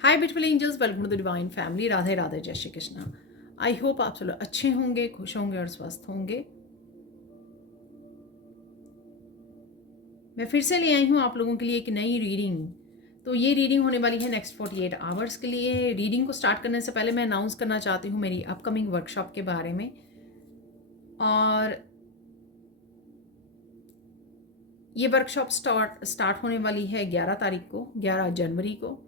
Hi beautiful angels, welcome to the divine family. Radhe Radhe, जय Shri Krishna. I hope आप सब लोग अच्छे होंगे, खुश होंगे और स्वस्थ होंगे। मैं फिर से ले आई हूँ आप लोगों के लिए एक नई रीडिंग। तो ये रीडिंग होने वाली है नेक्स्ट 48 आवर्स के लिए। रीडिंग को स्टार्ट करने से पहले मैं अनाउंस करना चाहती हूँ मेरी अपकमिंग वर्कशॉप के बारे में। और ये वर्कशॉप स्टार्ट होने वाली है 11 तारीख को, 11 जनवरी को।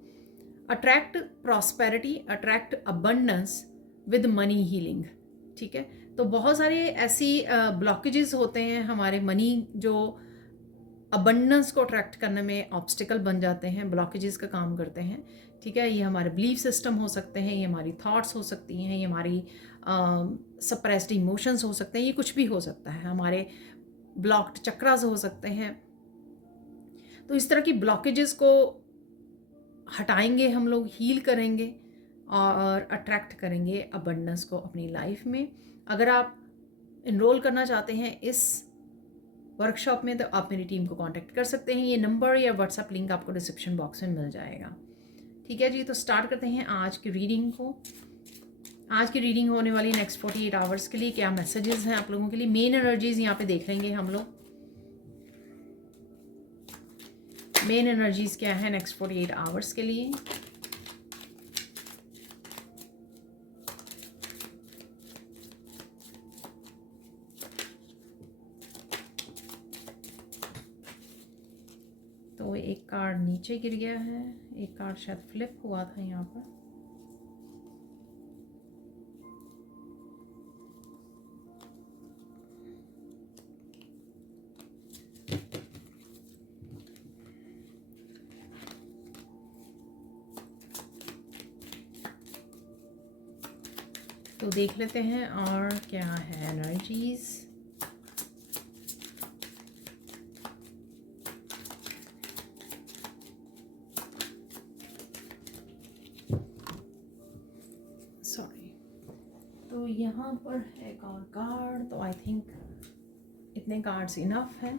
Attract prosperity, attract abundance with money healing. ठीक है, तो बहुत सारे ऐसी ब्लॉकेजेस होते हैं हमारे मनी जो अबंडेंस को अट्रैक्ट करने में ऑब्स्टिकल बन जाते हैं, ब्लॉकेजेस का काम करते हैं। ठीक है, ये हमारे बिलीफ सिस्टम हो सकते हैं, ये हमारी थॉट्स हो सकती हैं, ये हमारी सप्रेस्ड इमोशंस हो सकते हैं, ये कुछ भी हो सकता है, हमारे ब्लॉक्ड चक्रास हो सकते हैं। तो इस तरह की ब्लॉकेजेस को हटाएंगे हम लोग, हील करेंगे और अट्रैक्ट करेंगे अबंडेंस को अपनी लाइफ में। अगर आप इनरोल करना चाहते हैं इस वर्कशॉप में तो आप मेरी टीम को कांटेक्ट कर सकते हैं। ये नंबर या व्हाट्सएप लिंक आपको डिस्क्रिप्शन बॉक्स में मिल जाएगा। ठीक है जी, तो स्टार्ट करते हैं आज की रीडिंग को। आज की रीडिंग होने वाली नेक्स्ट 48 आवर्स के लिए क्या मैसेजेस हैं आप लोगों के लिए। मेन एनर्जीज यहाँ पे देख लेंगे हम लोग। मेन एनर्जीज क्या है नेक्स्ट 48 आवर्स के लिए। तो एक कार्ड नीचे गिर गया है, एक कार्ड शायद फ्लिप हुआ था यहाँ पर। तो देख लेते हैं और क्या है एनर्जीज। सॉरी, तो यहाँ पर है एक और कार्ड। तो आई थिंक इतने कार्ड्स इनफ हैं।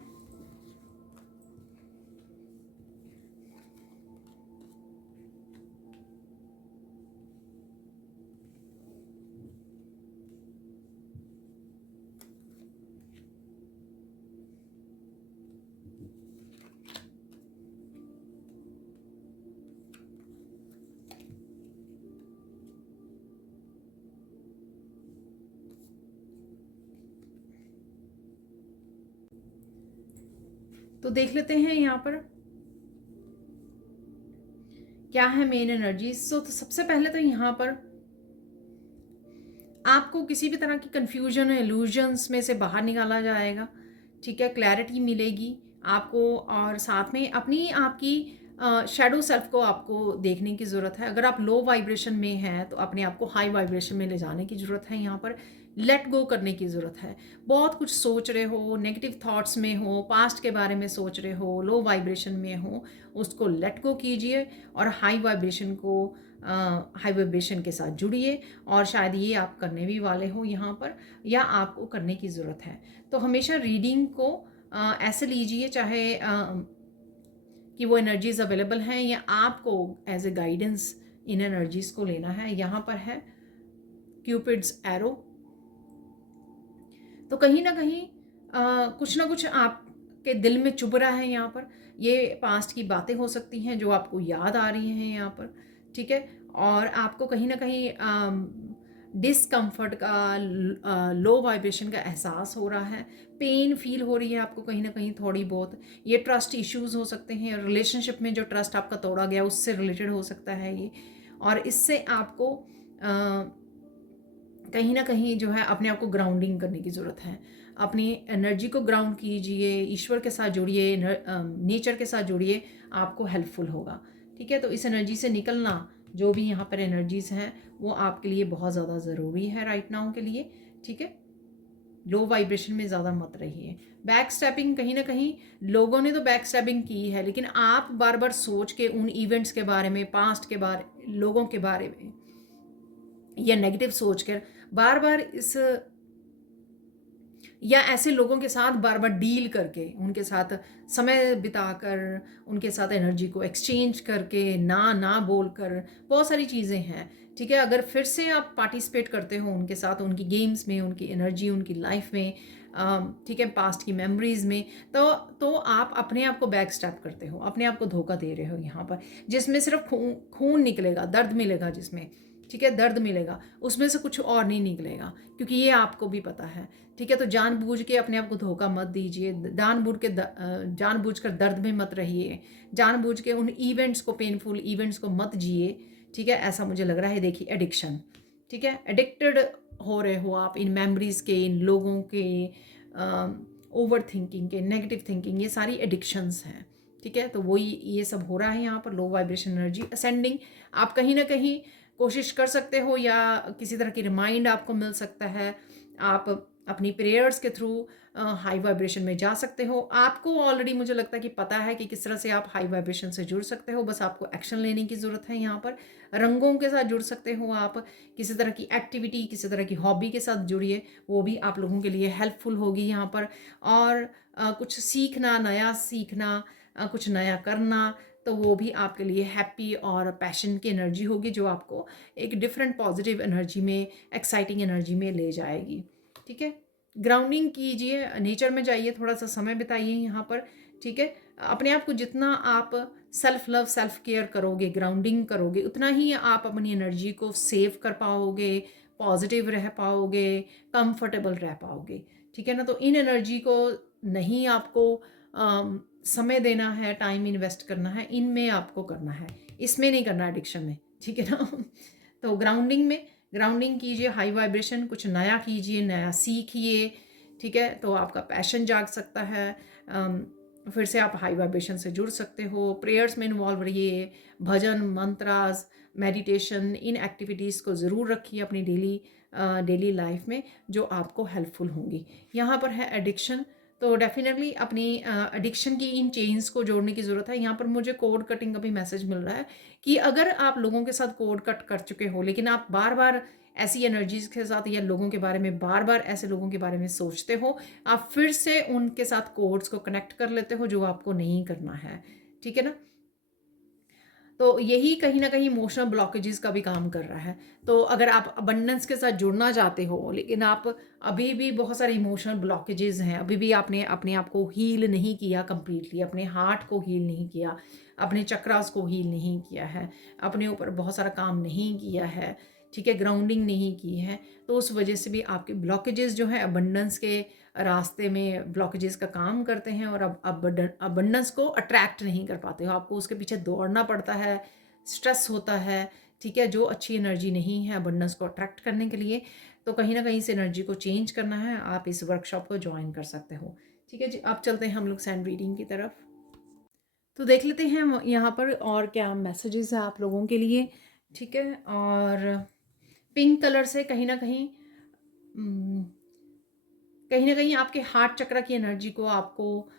तो देख लेते हैं यहाँ पर क्या है मेन एनर्जी। तो सबसे पहले तो यहाँ पर आपको किसी भी तरह की कंफ्यूजन इल्यूजन्स में से बाहर निकाला जाएगा। ठीक है, क्लैरिटी मिलेगी आपको। और साथ में अपनी आपकी शैडो सेल्फ को आपको देखने की ज़रूरत है। अगर आप लो वाइब्रेशन में हैं तो अपने आप को हाई वाइब्रेशन में ले जाने की ज़रूरत है। यहाँ पर लेट गो करने की ज़रूरत है। बहुत कुछ सोच रहे हो, नेगेटिव थॉट्स में हो, पास्ट के बारे में सोच रहे हो, लो वाइब्रेशन में हो, उसको लेट गो कीजिए और हाई वाइब्रेशन के साथ जुड़िए। और शायद ये आप करने भी वाले हो यहाँ पर, या आपको करने की ज़रूरत है। तो हमेशा रीडिंग को ऐसे लीजिए, चाहे कि वो एनर्जीज अवेलेबल हैं या आपको as a guidance in energies को लेना है। यहाँ पर है क्यूपिड्स एरो। तो कहीं ना कहीं कुछ ना कुछ आपके दिल में चुभ रहा है यहाँ पर। ये पास्ट की बातें हो सकती हैं जो आपको याद आ रही हैं यहाँ पर। ठीक है, और आपको कहीं ना कहीं डिसकम्फर्ट का, लो वाइब्रेशन का एहसास हो रहा है। पेन फील हो रही है आपको कहीं ना कहीं थोड़ी बहुत। ये ट्रस्ट इश्यूज हो सकते हैं, रिलेशनशिप में जो ट्रस्ट आपका तोड़ा गया उससे रिलेटेड हो सकता है ये। और इससे आपको कहीं ना कहीं जो है अपने आप को ग्राउंडिंग करने की ज़रूरत है। अपनी एनर्जी को ग्राउंड कीजिए, ईश्वर के साथ जुड़िए, नेचर के साथ जुड़िए, आपको हेल्पफुल होगा। ठीक है, तो इस एनर्जी से निकलना, जो भी यहाँ पर एनर्जीज हैं वो आपके लिए बहुत ज़्यादा ज़रूरी है राइट नाउ के लिए। ठीक है, लो वाइब्रेशन में ज़्यादा मत रहिए। बैक स्टैपिंग, कहीं ना कहीं लोगों ने तो बैक स्टैपिंग की है, लेकिन आप बार बार सोच के उन इवेंट्स के बारे में, पास्ट के बारे, लोगों के बारे में या नेगेटिव सोच कर बार बार इस या ऐसे लोगों के साथ बार बार डील करके, उनके साथ समय बिताकर, उनके साथ एनर्जी को एक्सचेंज करके, ना ना बोलकर, बहुत सारी चीज़ें हैं। ठीक है, अगर फिर से आप पार्टिसिपेट करते हो उनके साथ, उनकी गेम्स में, उनकी एनर्जी, उनकी लाइफ में, ठीक है, पास्ट की मेमोरीज में, तो आप अपने आप को बैक स्टैप करते हो, अपने आप को धोखा दे रहे हो यहाँ पर, जिसमें सिर्फ खून खून निकलेगा, दर्द मिलेगा जिसमें, ठीक है, दर्द मिलेगा, उसमें से कुछ और नहीं निकलेगा, क्योंकि ये आपको भी पता है। ठीक है, तो जानबूझ के अपने आप को धोखा मत दीजिए, जानबूझकर दर्द में मत रहिए, जानबूझ के उन इवेंट्स को, पेनफुल इवेंट्स को मत जिए। ठीक है, ऐसा मुझे लग रहा है। देखिए, एडिक्शन, ठीक है, एडिक्टेड हो रहे हो आप इन मेमोरीज के, इन लोगों के, ओवर थिंकिंग के, नेगेटिव थिंकिंग, ये सारी एडिक्शंस हैं। ठीक है, तो वही ये सब हो रहा है यहाँ पर। लो वाइब्रेशन एनर्जी असेंडिंग, आप कहीं ना कहीं कोशिश कर सकते हो, या किसी तरह की रिमाइंड आपको मिल सकता है, आप अपनी प्रेयर्स के थ्रू हाई वाइब्रेशन में जा सकते हो। आपको ऑलरेडी मुझे लगता है कि पता है कि किस तरह से आप हाई वाइब्रेशन से जुड़ सकते हो, बस आपको एक्शन लेने की ज़रूरत है यहाँ पर। रंगों के साथ जुड़ सकते हो आप, किसी तरह की एक्टिविटी, किसी तरह की हॉबी के साथ जुड़िए, वो भी आप लोगों के लिए हेल्पफुल होगी यहाँ पर। और कुछ सीखना, नया सीखना, कुछ नया करना, तो वो भी आपके लिए हैप्पी और पैशन की एनर्जी होगी, जो आपको एक डिफरेंट पॉजिटिव एनर्जी में, एक्साइटिंग एनर्जी में ले जाएगी। ठीक है, ग्राउंडिंग कीजिए, नेचर में जाइए, थोड़ा सा समय बिताइए यहाँ पर। ठीक है, अपने आप को जितना आप सेल्फ लव, सेल्फ केयर करोगे, ग्राउंडिंग करोगे, उतना ही आप अपनी एनर्जी को सेव कर पाओगे, पॉजिटिव रह पाओगे, कंफर्टेबल रह पाओगे। ठीक है ना, तो इन एनर्जी को नहीं आपको समय देना है, टाइम इन्वेस्ट करना है, इनमें आपको करना है, इसमें नहीं करना एडिक्शन में। ठीक है ना। तो ग्राउंडिंग में, ग्राउंडिंग कीजिए, हाई वाइब्रेशन, कुछ नया कीजिए, नया सीखिए। ठीक है, तो आपका पैशन जाग सकता है, फिर से आप हाई वाइब्रेशन से जुड़ सकते हो। प्रेयर्स में इन्वॉल्व रहिए, भजन, मंत्रास, मेडिटेशन, इन एक्टिविटीज़ को ज़रूर रखिए अपनी डेली लाइफ में, जो आपको हेल्पफुल होंगी। यहाँ पर है एडिक्शन, तो डेफिनेटली अपनी एडिक्शन की इन चेन्स को जोड़ने की ज़रूरत है। यहाँ पर मुझे कोड कटिंग का भी मैसेज मिल रहा है कि अगर आप लोगों के साथ कोड कट कर चुके हो, लेकिन आप बार बार ऐसी एनर्जीज के साथ या लोगों के बारे में, बार बार ऐसे लोगों के बारे में सोचते हो, आप फिर से उनके साथ कोड्स को कनेक्ट कर लेते हो, जो आपको नहीं करना है। ठीक है ना, तो यही कहीं ना कहीं इमोशनल ब्लॉकेजेस का भी काम कर रहा है। तो अगर आप अबंडेंस के साथ जुड़ना चाहते हो, लेकिन आप अभी भी बहुत सारे इमोशनल ब्लॉकेजेस हैं, अभी भी आपने अपने आप को हील नहीं किया कंप्लीटली, अपने हार्ट को हील नहीं किया, अपने चक्रास को हील नहीं किया है, अपने ऊपर बहुत सारा काम नहीं किया है, ठीक है, ग्राउंडिंग नहीं की है, तो उस वजह से भी आपके ब्लॉकेजेस जो है अबंडेंस के रास्ते में ब्लॉकेजेस का काम करते हैं, और अब अबंडेंस को अट्रैक्ट नहीं कर पाते हो, आपको उसके पीछे दौड़ना पड़ता है, स्ट्रेस होता है। ठीक है, जो अच्छी एनर्जी नहीं है अबंडेंस को अट्रैक्ट करने के लिए, तो कहीं ना कहीं इस एनर्जी को चेंज करना है, आप इस वर्कशॉप को ज्वाइन कर सकते हो। ठीक है जी, अब चलते हैं हम लोग सैंड रीडिंग की तरफ। तो देख लेते हैं यहाँ पर और क्या मैसेजेस है आप लोगों के लिए। ठीक है, और पिंक कलर से कहीं ना कहीं आपके हार्ट चक्र की एनर्जी को आपको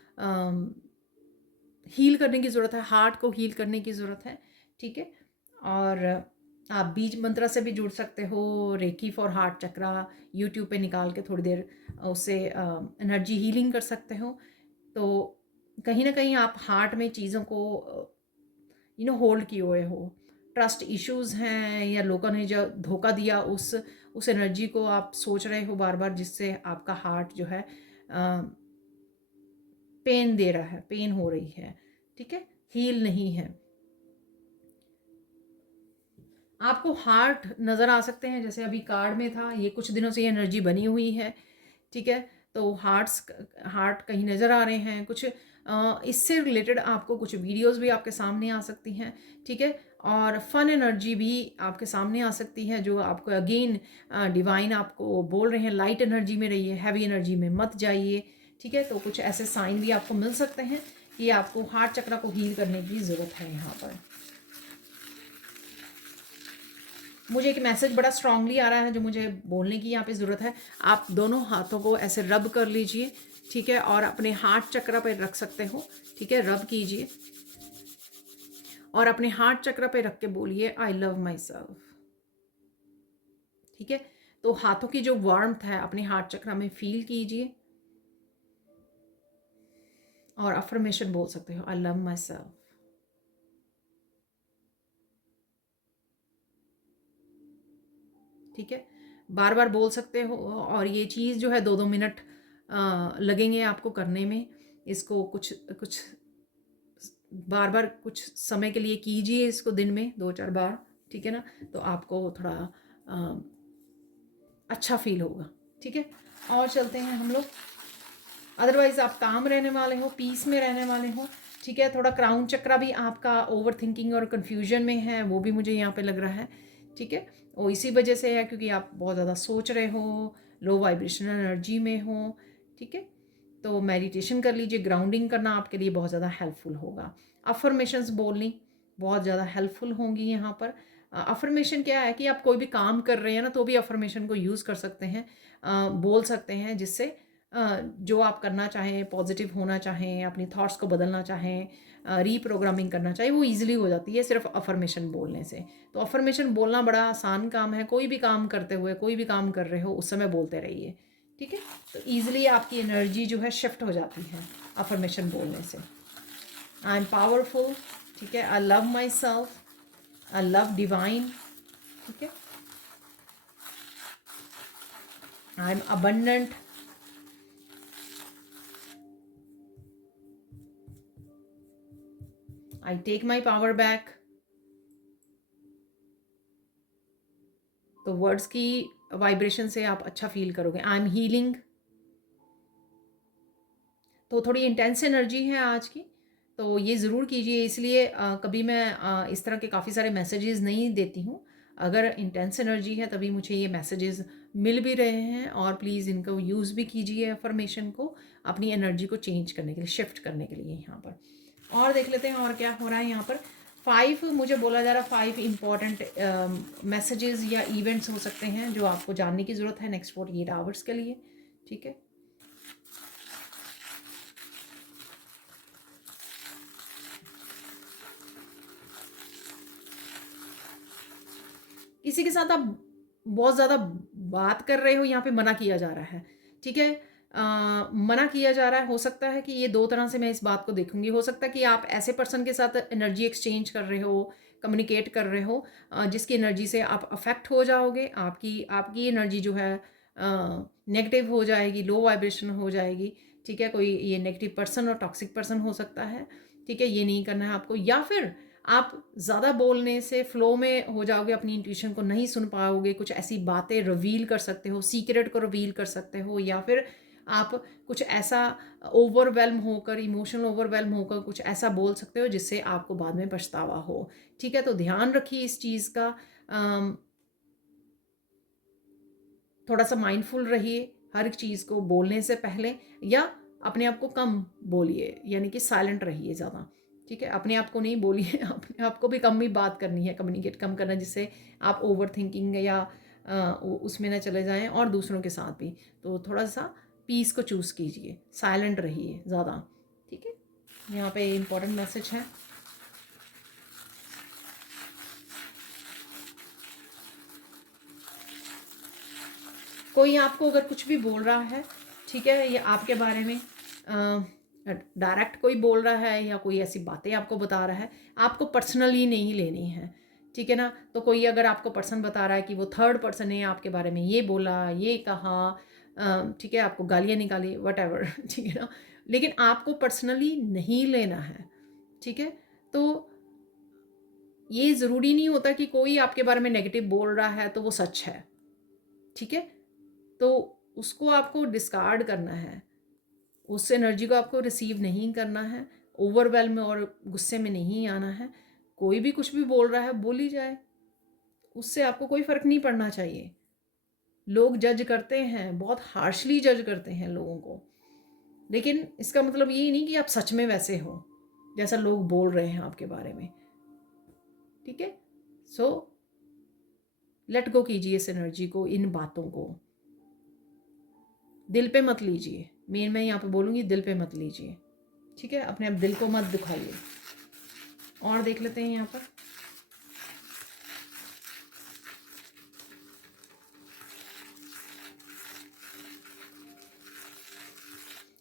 हील करने की ज़रूरत है, हार्ट को हील करने की ज़रूरत है। ठीक है, और आप बीज मंत्र से भी जुड़ सकते हो, reiki for heart chakra YouTube पे निकाल के थोड़ी देर उससे एनर्जी हीलिंग कर सकते हो। तो कहीं ना कहीं आप हार्ट में चीज़ों को होल्ड किए हुए हो, ट्रस्ट इश्यूज हैं, या लोगों ने जो धोखा दिया, उस एनर्जी को आप सोच रहे हो बार बार, जिससे आपका हार्ट जो है पेन दे रहा है, पेन हो रही है। ठीक है, हील नहीं है। आपको हार्ट नज़र आ सकते हैं, जैसे अभी कार्ड में था, ये कुछ दिनों से ये एनर्जी बनी हुई है। ठीक है, तो हार्ट कहीं नज़र आ रहे हैं कुछ, इससे रिलेटेड आपको कुछ वीडियोस भी आपके सामने आ सकती हैं। ठीक है, और फन एनर्जी भी आपके सामने आ सकती है, जो आपको अगेन डिवाइन आपको बोल रहे हैं, लाइट एनर्जी में रहिए, हैवी एनर्जी में मत जाइए। ठीक है, तो कुछ ऐसे साइन भी आपको मिल सकते हैं कि आपको हार्ट चक्र को हील करने की ज़रूरत है। यहाँ पर मुझे एक मैसेज बड़ा स्ट्रांगली आ रहा है, जो मुझे बोलने की यहाँ पे ज़रूरत है। आप दोनों हाथों को ऐसे रब कर लीजिए। ठीक है, और अपने हार्ट चक्र पे रख सकते हो। ठीक है, रब कीजिए और अपने हार्ट चक्र पे रख के बोलिए, आई लव माई सेल्फ। ठीक है, तो हाथों की जो वार्मथ है अपने हार्ट चक्र में फील कीजिए। और अफर्मेशन बोल सकते हो, आई लव माई सेल्फ। ठीक है, बार बार बोल सकते हो। और ये चीज़ जो है 2-2 मिनट लगेंगे आपको करने में। इसको कुछ कुछ बार बार कुछ समय के लिए कीजिए इसको, दिन में 2-4 बार, ठीक है ना, तो आपको थोड़ा अच्छा फील होगा। ठीक है, और चलते हैं हम लोग। अदरवाइज आप काम रहने वाले हो, पीस में रहने वाले हो। ठीक है, थोड़ा क्राउन चक्रा भी आपका ओवर थिंकिंग और कन्फ्यूजन में है, वो भी मुझे यहाँ पे लग रहा है। ठीक है, वो इसी वजह से है क्योंकि आप बहुत ज़्यादा सोच रहे हो, लो वाइब्रेशनल एनर्जी में हो। ठीक है, तो मेडिटेशन कर लीजिए, ग्राउंडिंग करना आपके लिए बहुत ज़्यादा हेल्पफुल होगा। अफर्मेशंस बोलनी बहुत ज़्यादा हेल्पफुल होंगी यहाँ पर। अफर्मेशन क्या है कि आप कोई भी काम कर रहे हैं ना, तो भी अफर्मेशन को यूज़ कर सकते हैं, बोल सकते हैं, जिससे जो आप करना चाहें, पॉजिटिव होना चाहें, अपनी थॉट्स को बदलना चाहें, रीप्रोग्रामिंग करना चाहें, वो ईजिली हो जाती है सिर्फ अफर्मेशन बोलने से। तो अफर्मेशन बोलना बड़ा आसान काम है, कोई भी काम करते हुए, कोई भी काम कर रहे हो उस समय बोलते रहिए। ठीक है, तो ईजिली आपकी एनर्जी जो है शिफ्ट हो जाती है अफर्मेशन बोलने से। I am powerful. ठीक है, I love myself, I love divine. ठीक है, I am abundant. I take my power back. तो वर्ड्स की वाइब्रेशन से आप अच्छा फील करोगे। I am healing. तो थोड़ी इंटेंस एनर्जी है आज की, तो ये ज़रूर कीजिए। इसलिए कभी मैं इस तरह के काफ़ी सारे मैसेजेस नहीं देती हूँ। अगर इंटेंस एनर्जी है तभी मुझे ये मैसेजेस मिल भी रहे हैं, और प्लीज़ इनको यूज़ भी कीजिए अफर्मेशन को, अपनी एनर्जी को चेंज करने के लिए, शिफ्ट करने के लिए यहाँ पर। और देख लेते हैं और क्या हो रहा है यहाँ पर। 5 मुझे बोला जा रहा है, 5 इंपॉर्टेंट मैसेजेस या इवेंट्स हो सकते हैं जो आपको जानने की ज़रूरत है नेक्स्ट 48 आवर्स के लिए। ठीक है, किसी के साथ आप बहुत ज़्यादा बात कर रहे हो, यहाँ पे मना किया जा रहा है। ठीक है, मना किया जा रहा है। हो सकता है कि ये 2 तरह से मैं इस बात को देखूंगी। हो सकता है कि आप ऐसे पर्सन के साथ एनर्जी एक्सचेंज कर रहे हो, कम्युनिकेट कर रहे हो, जिसकी एनर्जी से आप अफेक्ट हो जाओगे। आपकी आपकी एनर्जी जो है नेगेटिव हो जाएगी, लो वाइब्रेशन हो जाएगी। ठीक है, कोई ये नेगेटिव पर्सन और टॉक्सिक पर्सन हो सकता है। ठीक है, ये नहीं करना है आपको। या फिर आप ज़्यादा बोलने से फ्लो में हो जाओगे, अपनी इंट्यूशन को नहीं सुन पाओगे, कुछ ऐसी बातें रिवील कर सकते हो, सीक्रेट को रिवील कर सकते हो, या फिर आप कुछ ऐसा ओवरवेल्म होकर, इमोशनल ओवरवेल्म होकर कुछ ऐसा बोल सकते हो जिससे आपको बाद में पछतावा हो। ठीक है, तो ध्यान रखिए इस चीज़ का। थोड़ा सा माइंडफुल रहिए हर एक चीज़ को बोलने से पहले, या अपने आप को कम बोलिए, यानी कि साइलेंट रहिए ज़्यादा। ठीक है, अपने आप को नहीं बोलिए, अपने आप को भी कम ही बात करनी है, कम्युनिकेट कम करना, जिससे आप ओवर थिंकिंग या उसमें ना चले जाएं, और दूसरों के साथ भी। तो थोड़ा सा पीस को चूज़ कीजिए, साइलेंट रहिए ज़्यादा। ठीक है, यहाँ पे इम्पोर्टेंट मैसेज है। कोई आपको अगर कुछ भी बोल रहा है, ठीक है, ये आपके बारे में डायरेक्ट कोई बोल रहा है या कोई ऐसी बातें आपको बता रहा है, आपको पर्सनली नहीं लेनी है। ठीक है ना, तो कोई अगर आपको पर्सन बता रहा है कि वो थर्ड पर्सन ने आपके बारे में ये बोला, ये कहा, ठीक है, आपको गालियाँ निकाली, वट एवर, ठीक है ना, लेकिन आपको पर्सनली नहीं लेना है। ठीक है, तो ये ज़रूरी नहीं होता कि कोई आपके बारे में नेगेटिव बोल रहा है तो वो सच है। ठीक है, तो उसको आपको डिस्कार्ड करना है, उस एनर्जी को आपको रिसीव नहीं करना है, ओवरवेल्म और गुस्से में नहीं आना है। कोई भी कुछ भी बोल रहा है, बोली जाए, उससे आपको कोई फ़र्क नहीं पड़ना चाहिए। लोग जज करते हैं, बहुत हार्शली जज करते हैं लोगों को, लेकिन इसका मतलब ये नहीं कि आप सच में वैसे हो जैसा लोग बोल रहे हैं आपके बारे में। ठीक है, सो लेट गो कीजिए इस एनर्जी को, इन बातों को दिल पे मत लीजिए। मैं यहाँ पे बोलूँगी, दिल पे मत लीजिए। ठीक है, अपने आप दिल को मत दुखाइए। और देख लेते हैं यहाँ पर।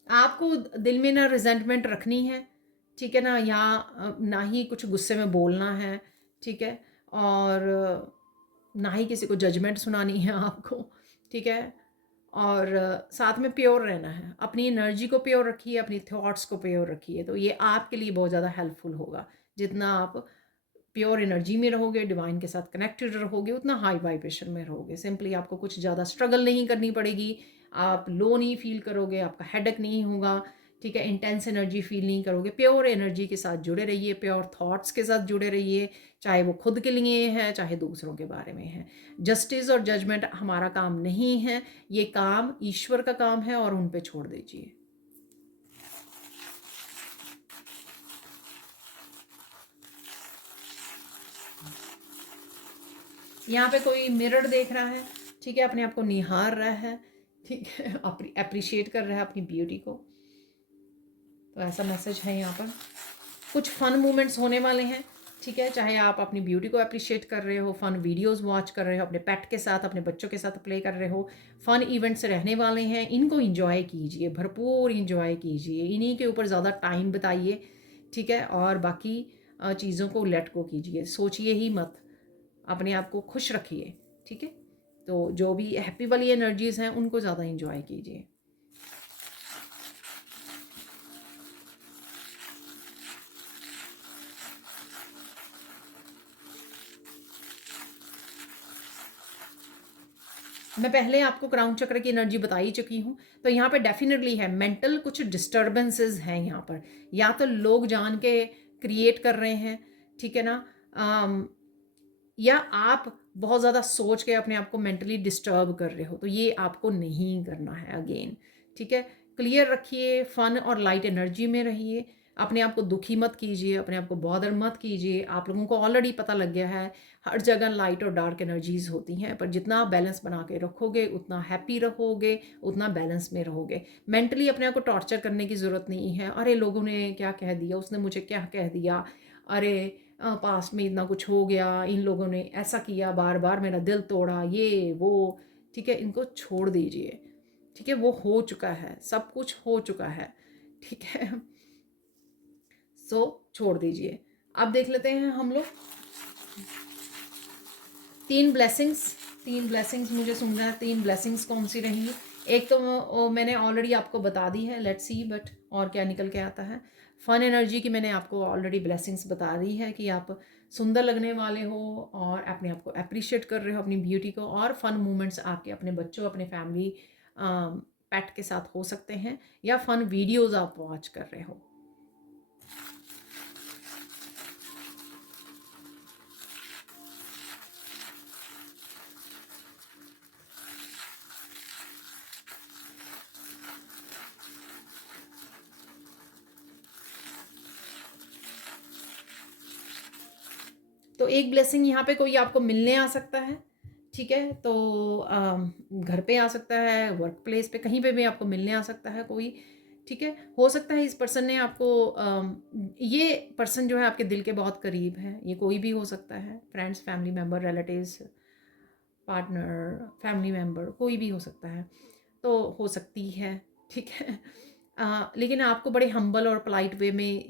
आपको दिल में ना रिजेंटमेंट रखनी है, ठीक है ना, या ना ही कुछ गुस्से में बोलना है, ठीक है, और ना ही किसी को जजमेंट सुनानी है आपको, ठीक है, और साथ में प्योर रहना है, अपनी एनर्जी को प्योर रखिए, अपनी थॉट्स को प्योर रखिए, तो ये आपके लिए बहुत ज़्यादा हेल्पफुल होगा। जितना आप प्योर एनर्जी में रहोगे, डिवाइन के साथ कनेक्टेड रहोगे, उतना हाई वाइब्रेशन में रहोगे। सिंपली आपको कुछ ज़्यादा स्ट्रगल नहीं करनी पड़ेगी, आप लो नहीं फील करोगे, आपका हेडेक नहीं होगा, ठीक है, इंटेंस एनर्जी फील नहीं करोगे। प्योर एनर्जी के साथ जुड़े रहिए, प्योर थॉट्स के साथ जुड़े रहिए, चाहे वो खुद के लिए है, चाहे दूसरों के बारे में है। जस्टिस और जजमेंट हमारा काम नहीं है, ये काम ईश्वर का काम है, और उन पे छोड़ दीजिए। यहाँ पे कोई मिरर देख रहा है, ठीक है, अपने आप को निहार रहा है, ठीक है, अप्रिशिएट कर रहा है अपनी ब्यूटी को। तो ऐसा मैसेज है यहाँ पर। कुछ फन मोमेंट्स होने वाले हैं, ठीक है, चाहे आप अपनी ब्यूटी को अप्रिशिएट कर रहे हो, फन वीडियोस वॉच कर रहे हो, अपने पेट के साथ, अपने बच्चों के साथ प्ले कर रहे हो, फन इवेंट्स रहने वाले हैं, इनको इंजॉय कीजिए, भरपूर इंजॉय कीजिए, इन्हीं के ऊपर ज़्यादा टाइम बताइए, ठीक है, और बाकी चीज़ों को लेट गो कीजिए, सोचिए ही मत, अपने आप को खुश रखिए, ठीक है। तो जो भी हैप्पी वाली एनर्जीज हैं उनको ज़्यादा इंजॉय कीजिए। मैं पहले आपको क्राउन चक्र की एनर्जी बता ही चुकी हूँ। तो यहाँ पे डेफिनेटली है, मेंटल कुछ डिस्टर्बेंसेस हैं यहाँ पर, या तो लोग जान के क्रिएट कर रहे हैं, ठीक है ना, या आप बहुत ज़्यादा सोच के अपने आप को मेंटली डिस्टर्ब कर रहे हो, तो ये आपको नहीं करना है अगेन, ठीक है। क्लियर रखिए, फन और लाइट एनर्जी में रहिए, अपने आप को दुखी मत कीजिए, अपने आप को बॉदर मत कीजिए। आप लोगों को ऑलरेडी पता लग गया है, हर जगह लाइट और डार्क एनर्जीज होती हैं, पर जितना आप बैलेंस बना के रखोगे, उतना हैप्पी रहोगे, उतना बैलेंस में रहोगे। मेंटली अपने आप को टॉर्चर करने की ज़रूरत नहीं है। अरे लोगों ने क्या कह दिया, उसने मुझे क्या कह दिया, अरे पास्ट में इतना कुछ हो गया, इन लोगों ने ऐसा किया, बार बार मेरा दिल तोड़ा, ये वो, ठीक है, इनको छोड़ दीजिए, ठीक है, वो हो चुका है, सब कुछ हो चुका है, ठीक है। सो छोड़ दीजिए। अब देख लेते हैं हम लोग 3 ब्लेसिंग्स। 3 ब्लेसिंग्स मुझे सुनना है, 3 ब्लेसिंग्स कौन सी रहेंगी। एक तो मैंने ऑलरेडी आपको बता दी है, लेट्स सी बट और क्या निकल के आता है। फन एनर्जी की मैंने आपको ऑलरेडी ब्लेसिंग्स बता दी है कि आप सुंदर लगने वाले हो और अपने आप को अप्रिशिएट कर रहे हो, अपनी ब्यूटी को, और फन मोमेंट्स आपके अपने बच्चों, अपने फैमिली पेट के साथ हो सकते हैं, या फन वीडियोज़ आप वॉच कर रहे हो। तो एक ब्लेसिंग यहाँ पे कोई आपको मिलने आ सकता है, ठीक है, तो घर पे आ सकता है, वर्क प्लेस पे, कहीं पे भी आपको मिलने आ सकता है कोई, ठीक है। हो सकता है इस पर्सन ने आपको ये पर्सन जो है आपके दिल के बहुत करीब है, ये कोई भी हो सकता है, friends, family member, relatives, partner, family member, कोई भी हो सकता है, तो हो सकती है, ठीक है। लेकिन आपको बड़े हम्बल और पोलाइट वे में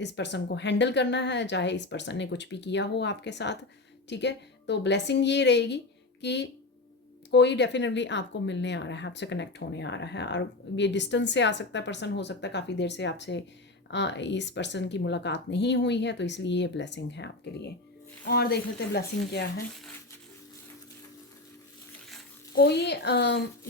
इस पर्सन को हैंडल करना है, चाहे इस पर्सन ने कुछ भी किया हो आपके साथ, ठीक है। तो ब्लेसिंग ये रहेगी कि कोई डेफिनेटली आपको मिलने आ रहा है, आपसे कनेक्ट होने आ रहा है, और ये डिस्टेंस से आ सकता है पर्सन, हो सकता है काफ़ी देर से आपसे इस पर्सन की मुलाकात नहीं हुई है, तो इसलिए ये ब्लेसिंग है आपके लिए। और देख लेते हैं ब्लेसिंग क्या है।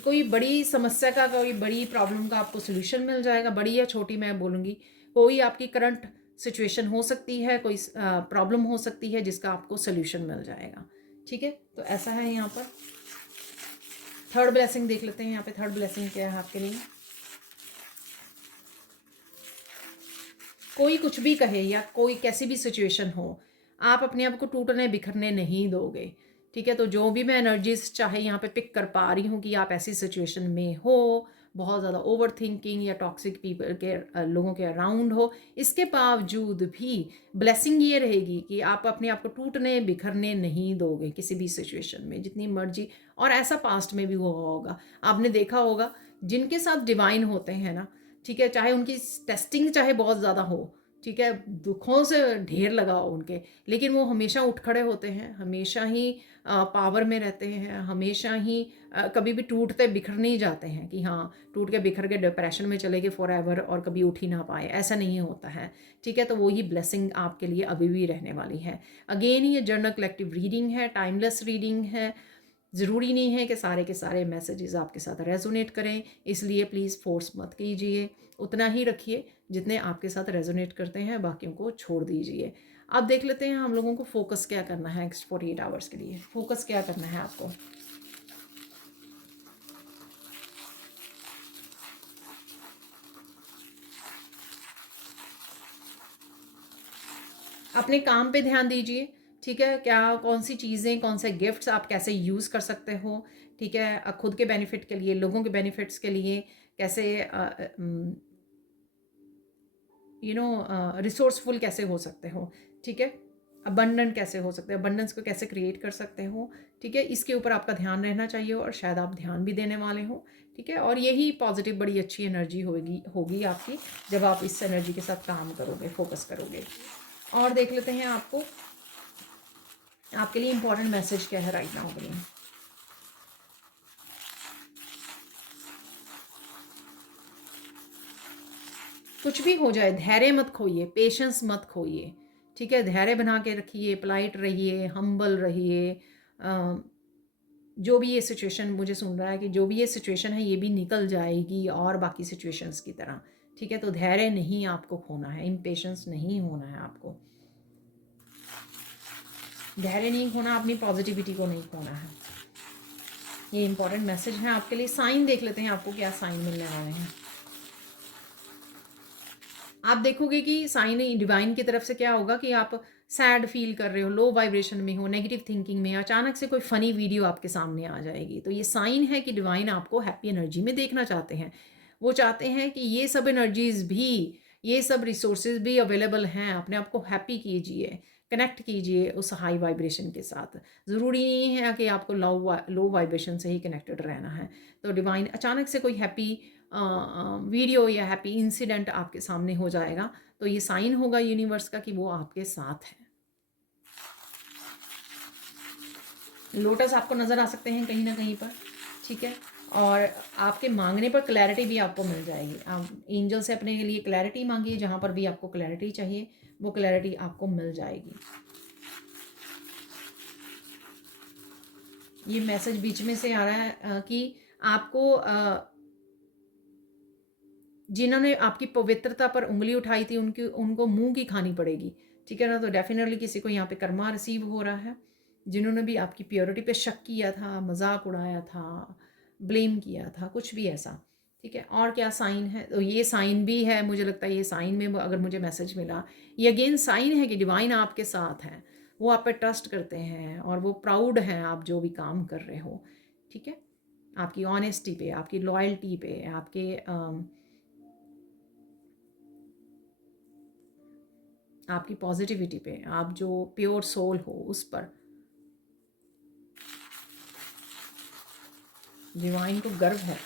कोई बड़ी समस्या का, कोई बड़ी प्रॉब्लम का आपको सोल्यूशन मिल जाएगा, बड़ी या छोटी मैं बोलूँगी। कोई आपकी करंट सिचुएशन हो सकती है, कोई प्रॉब्लम हो सकती है जिसका आपको सोल्यूशन मिल जाएगा, ठीक है। तो ऐसा है यहाँ पर। थर्ड ब्लेसिंग देख लेते हैं, यहाँ पे थर्ड ब्लेसिंग क्या है आपके लिए। कोई कुछ भी कहे या कोई कैसी भी सिचुएशन हो, आप अपने आप को टूटने बिखरने नहीं दोगे, ठीक है। तो जो भी मैं एनर्जीज चाहे यहाँ पे पिक कर पा रही हूँ कि आप ऐसी सिचुएशन में हो, बहुत ज़्यादा ओवर थिंकिंग या टॉक्सिक पीपल के लोगों के अराउंड हो, इसके बावजूद भी ब्लेसिंग ये रहेगी कि आप अपने आप को टूटने बिखरने नहीं दोगे किसी भी सिचुएशन में, जितनी मर्जी। और ऐसा पास्ट में भी हुआ होगा, आपने देखा होगा जिनके साथ डिवाइन होते हैं ना, ठीक है, चाहे उनकी टेस्टिंग चाहे बहुत ज़्यादा हो, ठीक है, दुखों से ढेर लगा हो उनके, लेकिन वो हमेशा उठ खड़े होते हैं, हमेशा ही पावर में रहते हैं, हमेशा ही कभी भी टूटते बिखर नहीं जाते हैं कि हाँ टूट के बिखर के डिप्रेशन में चले गए फॉर एवर और कभी उठ ही ना पाए, ऐसा नहीं होता है। ठीक है, तो वही ब्लेसिंग आपके लिए अभी भी रहने वाली है। अगेन ये जर्नल कलेक्टिव रीडिंग है, टाइमलेस रीडिंग है। ज़रूरी नहीं है कि सारे के सारे मैसेजेस आपके साथ रेजोनेट करें, इसलिए प्लीज़ फोर्स मत कीजिए, उतना ही रखिए जितने आपके साथ रेजोनेट करते हैं, बाकियों को छोड़ दीजिए। अब देख लेते हैं हम लोगों को फोकस क्या करना है नेक्स्ट 48 आवर्स के लिए। फोकस क्या करना है आपको? अपने काम पे ध्यान दीजिए। ठीक है, क्या कौन सी चीज़ें, कौन से गिफ्ट्स आप कैसे यूज़ कर सकते हो। ठीक है, खुद के बेनिफिट के लिए, लोगों के बेनिफिट्स के लिए कैसे रिसोर्सफुल कैसे हो सकते हो। ठीक है, अबंडेंट कैसे हो सकते हो, अबंडेंस को कैसे क्रिएट कर सकते हो। ठीक है, इसके ऊपर आपका ध्यान रहना चाहिए और शायद आप ध्यान भी देने वाले हो। ठीक है, और यही पॉजिटिव बड़ी अच्छी एनर्जी होगी आपकी जब आप इस एनर्जी के साथ काम करोगे, फोकस करोगे। और देख लेते हैं आपको आपके लिए इंपॉर्टेंट मैसेज क्या है राइट नाउ के लिए। कुछ भी हो जाए धैर्य मत खोइए, पेशेंस मत खोइए। ठीक है, धैर्य बना के रखिए, पोलाइट रहिए, हम्बल रहिए। जो भी ये सिचुएशन मुझे सुन रहा है कि जो भी ये सिचुएशन है ये भी निकल जाएगी और बाकी सिचुएशंस की तरह। ठीक है, तो धैर्य नहीं आपको खोना है, इम्पेशेंस नहीं होना है आपको, धैर्य नहीं खोना, अपनी पॉजिटिविटी को नहीं खोना है। ये इंपॉर्टेंट मैसेज है आपके लिए। साइन देख लेते हैं आपको क्या साइन मिलने वाले हैं। आप देखोगे कि साइन डिवाइन की तरफ से क्या होगा कि आप सैड फील कर रहे हो, लो वाइब्रेशन में हो, नेगेटिव थिंकिंग में, अचानक से कोई फनी वीडियो आपके सामने आ जाएगी, तो ये साइन है कि डिवाइन आपको हैप्पी एनर्जी में देखना चाहते हैं। वो चाहते हैं कि ये सब एनर्जीज भी, ये सब रिसोर्सेज भी अवेलेबल हैं, अपने आप को हैप्पी कीजिए, कनेक्ट कीजिए उस हाई वाइब्रेशन के साथ। ज़रूरी नहीं है कि आपको लो वाइब्रेशन से ही कनेक्टेड रहना है। तो डिवाइन अचानक से कोई हैप्पी वीडियो या हैप्पी इंसिडेंट आपके सामने हो जाएगा, तो ये साइन होगा यूनिवर्स का कि वो आपके साथ है। लोटस आपको नज़र आ सकते हैं कहीं ना कहीं पर। ठीक है, और आपके मांगने पर क्लैरिटी भी आपको मिल जाएगी। आप एंजल से अपने लिए क्लैरिटी मांगिए, जहाँ पर भी आपको क्लैरिटी चाहिए वो क्लैरिटी आपको मिल जाएगी। ये मैसेज बीच में से आ रहा है कि आपको जिन्होंने आपकी पवित्रता पर उंगली उठाई थी उनको मुंह की खानी पड़ेगी। ठीक है ना, तो डेफिनेटली किसी को यहाँ पे कर्मा रिसीव हो रहा है। जिन्होंने भी आपकी प्योरिटी पे शक किया था, मजाक उड़ाया था, ब्लेम किया था, कुछ भी ऐसा। ठीक है, और क्या साइन है, तो ये साइन भी है। मुझे लगता है ये साइन में अगर मुझे मैसेज मिला, ये अगेन साइन है कि डिवाइन आपके साथ है, वो आप पे ट्रस्ट करते हैं और वो प्राउड हैं आप जो भी काम कर रहे हो। ठीक है, आपकी ऑनेस्टी पे, आपकी लॉयल्टी पे, आपकी पॉजिटिविटी पे, आप जो प्योर सोल हो उस पर डिवाइन को गर्व है।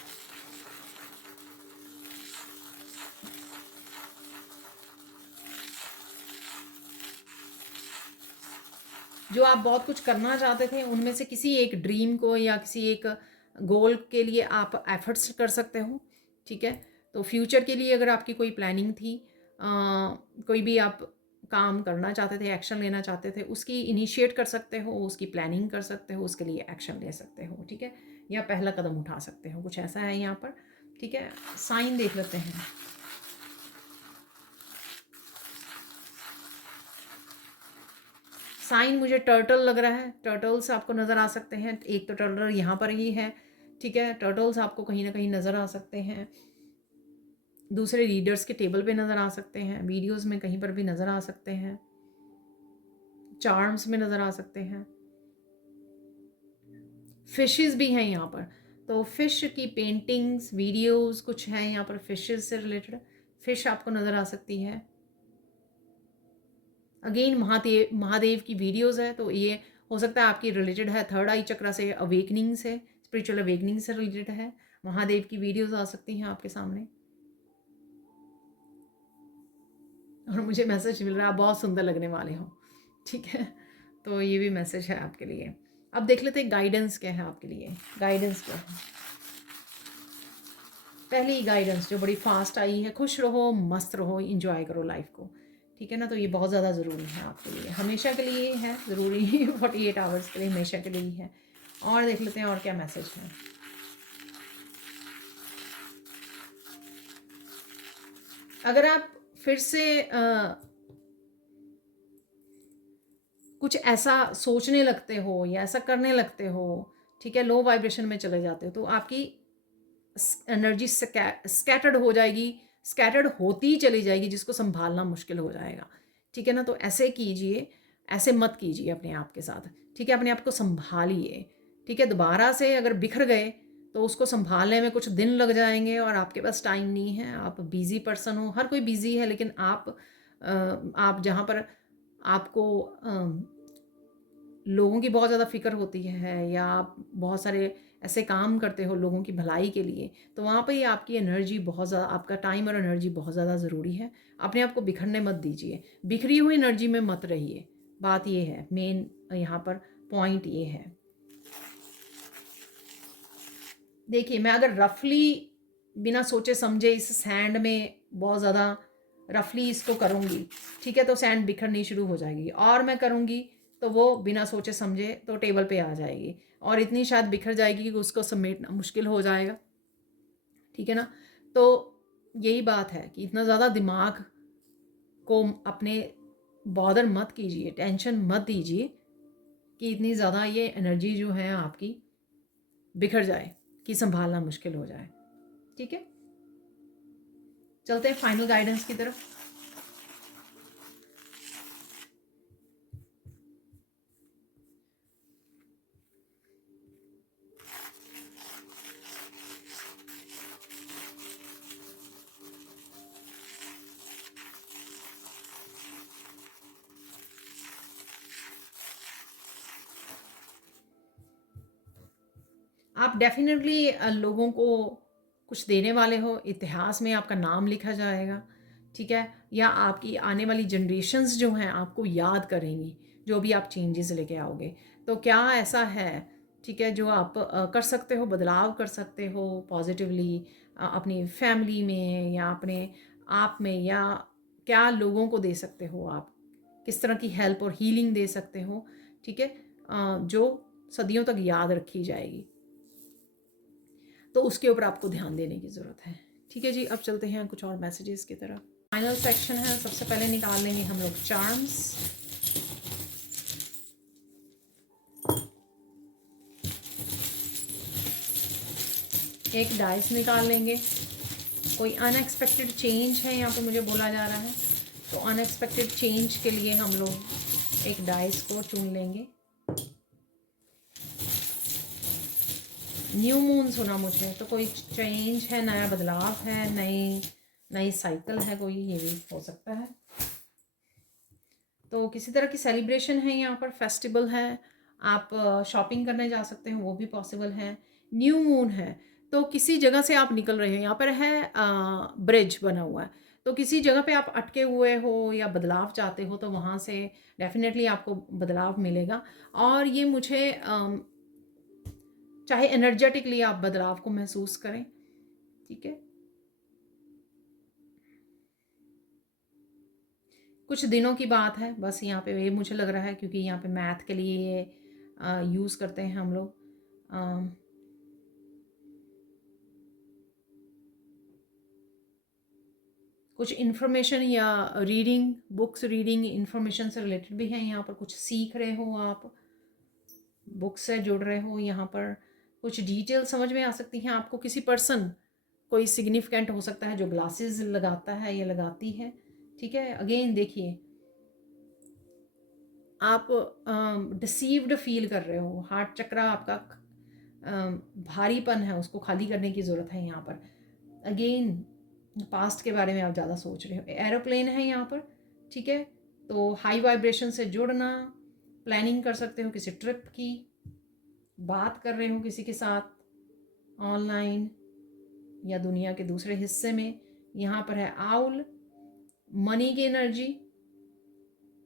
जो आप बहुत कुछ करना चाहते थे उनमें से किसी एक ड्रीम को या किसी एक गोल के लिए आप एफर्ट्स कर सकते हो। ठीक है, तो फ्यूचर के लिए अगर आपकी कोई प्लानिंग थी, कोई भी आप काम करना चाहते थे, एक्शन लेना चाहते थे, उसकी इनिशिएट कर सकते हो, उसकी प्लानिंग कर सकते हो, उसके लिए एक्शन ले सकते हो। ठीक है, या पहला कदम उठा सकते हो, कुछ ऐसा है यहाँ पर। ठीक है, साइन देख लेते हैं। साइन मुझे टर्टल लग रहा है, टर्टल्स आपको नज़र आ सकते हैं। एक तो टर्टल यहाँ पर ही है। ठीक है, टर्टल्स आपको कहीं ना कहीं नज़र आ सकते हैं, दूसरे रीडर्स के टेबल पे नज़र आ सकते हैं, वीडियोस में कहीं पर भी नज़र आ सकते हैं, चार्म्स में नज़र आ सकते हैं। फिशेस भी हैं यहाँ पर, तो फिश की पेंटिंग्स, वीडियोस कुछ हैं यहाँ पर फिशेस से रिलेटेड। फिश आपको नज़र आ सकती है। अगेन महादेव की वीडियोस है, तो ये हो सकता है आपकी रिलेटेड है थर्ड आई चक्रा से, अवेकनिंग से, स्पिरिचुअल अवेकनिंग से रिलेटेड है। महादेव की वीडियोस आ सकती हैं आपके सामने। और मुझे मैसेज मिल रहा है आप बहुत सुंदर लगने वाले हो, ठीक है। तो ये भी मैसेज है आपके लिए। अब देख लेते हैं गाइडेंस क्या है आपके लिए। गाइडेंस क्या है? पहली गाइडेंस जो बड़ी फास्ट आई है, खुश रहो, मस्त रहो, इंजॉय करो लाइफ को, ठीक है ना। तो ये बहुत ज़्यादा ज़रूरी है आपके लिए, हमेशा के लिए है ज़रूरी 48 आवर्स के लिए, हमेशा के लिए ही है। और देख लेते हैं और क्या मैसेज है। अगर आप फिर से कुछ ऐसा सोचने लगते हो या ऐसा करने लगते हो, ठीक है, लो वाइब्रेशन में चले जाते हो, तो आपकी एनर्जी स्कैटर्ड हो जाएगी, स्कैटर्ड होती चली जाएगी, जिसको संभालना मुश्किल हो जाएगा, ठीक है ना। तो ऐसे कीजिए, ऐसे मत कीजिए अपने आप के साथ, ठीक है। अपने आप को संभालिए, ठीक है। दोबारा से अगर बिखर गए तो उसको संभालने में कुछ दिन लग जाएंगे और आपके पास टाइम नहीं है, आप बिजी पर्सन हो, हर कोई बिजी है, लेकिन आप जहाँ पर आपको लोगों की बहुत ज़्यादा फ़िक्र होती है या आप बहुत सारे ऐसे काम करते हो लोगों की भलाई के लिए, तो वहाँ पे आपकी एनर्जी बहुत ज़्यादा, आपका टाइम और एनर्जी बहुत ज़्यादा ज़रूरी है। अपने आप को बिखरने मत दीजिए, बिखरी हुई एनर्जी में मत रहिए। बात ये है, मेन यहाँ पर पॉइंट ये है। देखिए, मैं अगर रफली बिना सोचे समझे इस सैंड में बहुत ज़्यादा रफली इसको करूँगी, ठीक है, तो सैंड बिखरनी शुरू हो जाएगी। और मैं करूँगी तो वो बिना सोचे समझे तो टेबल पे आ जाएगी और इतनी शायद बिखर जाएगी कि उसको समेटना मुश्किल हो जाएगा, ठीक है ना। तो यही बात है कि इतना ज़्यादा दिमाग को अपने बॉदर मत कीजिए, टेंशन मत दीजिए कि इतनी ज़्यादा ये एनर्जी जो है आपकी बिखर जाए कि संभालना मुश्किल हो जाए, ठीक है। चलते हैं फाइनल गाइडेंस की तरफ। आप डेफिनेटली लोगों को कुछ देने वाले हो, इतिहास में आपका नाम लिखा जाएगा, ठीक है। या आपकी आने वाली जनरेशन्स जो हैं आपको याद करेंगी, जो भी आप चेंजेस लेके आओगे। तो क्या ऐसा है, ठीक है, जो आप कर सकते हो, बदलाव कर सकते हो पॉजिटिवली अपनी फैमिली में या अपने आप में, या क्या लोगों को दे सकते हो आप, किस तरह की हेल्प और हीलिंग दे सकते हो, ठीक है, जो सदियों तक याद रखी जाएगी। तो उसके ऊपर आपको ध्यान देने की ज़रूरत है, ठीक है जी। अब चलते हैं कुछ और मैसेजेस की तरफ। फाइनल सेक्शन है, सबसे पहले निकाल लेंगे हम लोग चार्म्स। एक डाइस निकाल लेंगे। कोई अनएक्सपेक्टेड चेंज है यहाँ पे मुझे बोला जा रहा है, तो अनएक्सपेक्टेड चेंज के लिए हम लोग एक डाइस को चुन लेंगे। न्यू मून सुना मुझे, तो कोई चेंज है, नया बदलाव है, नई साइकिल है कोई, ये भी हो सकता है। तो किसी तरह की सेलिब्रेशन है यहाँ पर, फेस्टिवल है, आप शॉपिंग करने जा सकते हैं, वो भी पॉसिबल है। न्यू मून है तो किसी जगह से आप निकल रहे हैं, यहाँ पर है ब्रिज बना हुआ है, तो किसी जगह पे आप अटके हुए हो या बदलाव चाहते हो, तो वहाँ से डेफिनेटली आपको बदलाव मिलेगा। और ये मुझे चाहे एनर्जेटिकली आप बदलाव को महसूस करें, ठीक है। कुछ दिनों की बात है बस, यहाँ पे ये मुझे लग रहा है क्योंकि यहाँ पे मैथ के लिए ये यूज़ करते हैं हम लोग। कुछ इन्फॉर्मेशन या रीडिंग, बुक्स रीडिंग इन्फॉर्मेशन से रिलेटेड भी है, यहाँ पर कुछ सीख रहे हो आप, बुक से जुड़ रहे हो, यहाँ पर कुछ डिटेल समझ में आ सकती हैं आपको। किसी पर्सन कोई सिग्निफिकेंट हो सकता है जो ग्लासेस लगाता है या लगाती है, ठीक है। अगेन देखिए, आप डिसीव्ड फील कर रहे हो, हार्ट चक्रा आपका भारीपन है, उसको खाली करने की ज़रूरत है यहाँ पर। अगेन पास्ट के बारे में आप ज़्यादा सोच रहे हो। एरोप्लेन है यहाँ पर, ठीक है। तो हाई वाइब्रेशन से जुड़ना, प्लानिंग कर सकते हो किसी ट्रिप की, बात कर रहे हो किसी के साथ ऑनलाइन, या दुनिया के दूसरे हिस्से में। यहाँ पर है आउल, मनी की एनर्जी,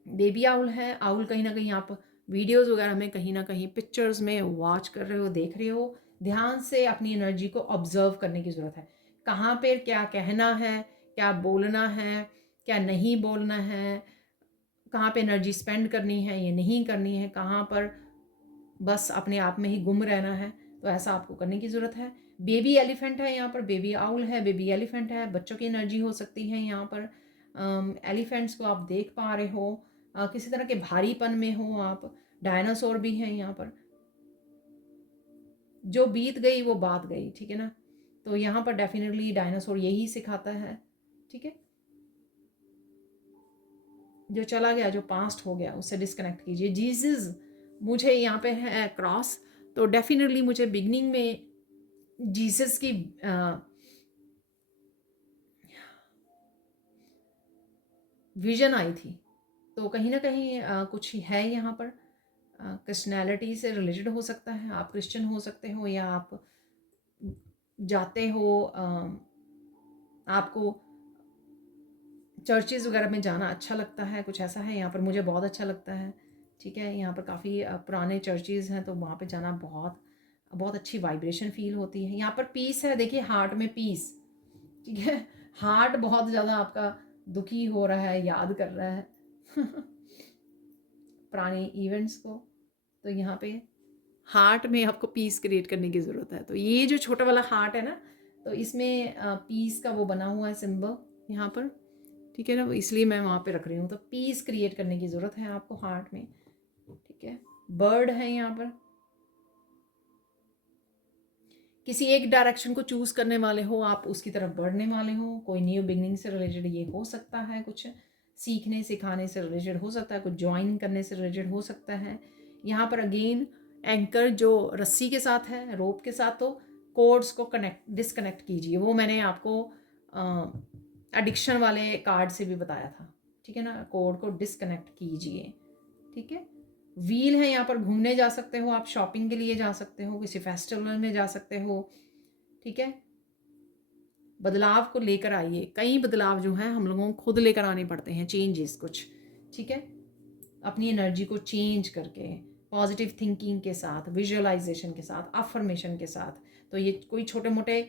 बेबी आउल है। आउल कहीं ना कहीं आप वीडियोस वगैरह में, कहीं ना कहीं पिक्चर्स में वॉच कर रहे हो, देख रहे हो। ध्यान से अपनी एनर्जी को ऑब्जर्व करने की ज़रूरत है। कहाँ पे क्या कहना है, क्या बोलना है, क्या नहीं बोलना है, कहाँ पे एनर्जी स्पेंड करनी है या नहीं करनी है, कहाँ पर बस अपने आप में ही गुम रहना है। तो ऐसा आपको करने की ज़रूरत है। बेबी एलिफेंट है यहाँ पर, बेबी आउल है, बेबी एलिफेंट है। बच्चों की एनर्जी हो सकती है यहाँ पर। एलिफेंट्स को आप देख पा रहे हो, किसी तरह के भारीपन में हो आप। डायनासोर भी हैं यहाँ पर। जो बीत गई वो बात गई, ठीक है ना। तो यहाँ पर डेफिनेटली डायनासोर यही सिखाता है, ठीक है। जो चला गया, जो पास्ट हो गया, उससे डिस्कनेक्ट कीजिए। जीसस मुझे यहाँ पे है क्रॉस, तो डेफिनेटली मुझे बिगनिंग में जीसस की विजन आई थी। तो कहीं ना कहीं कुछ है यहाँ पर। क्रिश्चियनिटी से रिलेटेड हो सकता है, आप क्रिश्चियन हो सकते हो, या आप जाते हो, आपको चर्चेज़ वगैरह में जाना अच्छा लगता है, कुछ ऐसा है यहाँ पर। मुझे बहुत अच्छा लगता है, ठीक है। यहाँ पर काफ़ी पुराने चर्चेज़ हैं, तो वहाँ पे जाना बहुत बहुत अच्छी वाइब्रेशन फील होती है। यहाँ पर पीस है, देखिए हार्ट में पीस, ठीक है। हार्ट बहुत ज़्यादा आपका दुखी हो रहा है, याद कर रहा है पुराने इवेंट्स को। तो यहाँ पे हार्ट में आपको पीस क्रिएट करने की ज़रूरत है। तो ये जो छोटा वाला हार्ट है ना, तो इसमें पीस का वो बना हुआ है सिंबल यहाँ पर, ठीक है ना। इसलिए मैं वहाँ पे रख रही हूँ। तो पीस क्रिएट करने की ज़रूरत है आपको हार्ट में, ठीक है। बर्ड है यहाँ पर, किसी एक डायरेक्शन को चूज़ करने वाले हो आप, उसकी तरफ बढ़ने वाले हो। कोई न्यू बिगनिंग से रिलेटेड ये हो सकता है, कुछ सीखने सिखाने से रिलेटेड हो सकता है, कुछ ज्वाइन करने से रिलेटेड हो सकता है। यहाँ पर अगेन एंकर जो रस्सी के साथ है, रोप के साथ, तो कोड्स को डिस्कनेक्ट कीजिए। वो मैंने आपको एडिक्शन वाले कार्ड से भी बताया था, ठीक है ना। कोड को डिस्कनेक्ट कीजिए, ठीक है। व्हील है यहाँ पर, घूमने जा सकते हो आप, शॉपिंग के लिए जा सकते हो, किसी फेस्टिवल में जा सकते हो, ठीक है। बदलाव को लेकर आइए। कई बदलाव जो हैं हम लोगों को खुद लेकर आने पड़ते हैं, चेंजेस कुछ, ठीक है। अपनी एनर्जी को चेंज करके, पॉजिटिव थिंकिंग के साथ, विजुअलाइजेशन के साथ, अफर्मेशन के साथ। तो ये कोई छोटे मोटे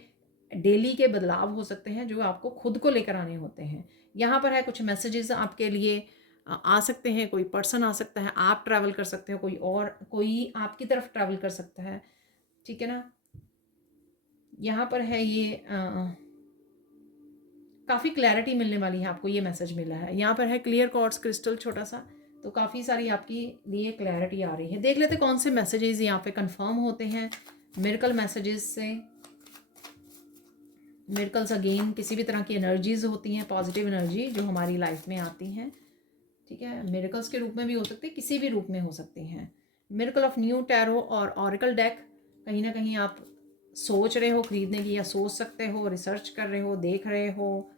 डेली के बदलाव हो सकते हैं जो आपको खुद को लेकर आने होते हैं। यहाँ पर है कुछ मैसेजेस आपके लिए आ सकते हैं। कोई पर्सन आ सकता है, आप ट्रैवल कर सकते हो, कोई आपकी तरफ ट्रैवल कर सकता है, ठीक है ना। यहाँ पर है ये काफ़ी क्लैरिटी मिलने वाली है आपको, ये मैसेज मिला है। यहाँ पर है क्लियर क्वार्ट्ज क्रिस्टल छोटा सा, तो काफ़ी सारी आपकी लिए क्लैरिटी आ रही है। देख लेते कौन से मैसेजेस यहाँ पे कंफर्म होते हैं मिरेकल मैसेजेस से। मिरेकल्स अगेन किसी भी तरह की एनर्जीज होती हैं, पॉजिटिव एनर्जी जो हमारी लाइफ में आती हैं, ठीक है। मिरेकल्स के रूप में भी हो सकती है, किसी भी रूप में हो सकती हैं। मिरेकल ऑफ न्यू टैरो और ऑरेकल डेक, कहीं ना कहीं आप सोच रहे हो खरीदने की, या सोच सकते हो, रिसर्च कर रहे हो, देख रहे हो,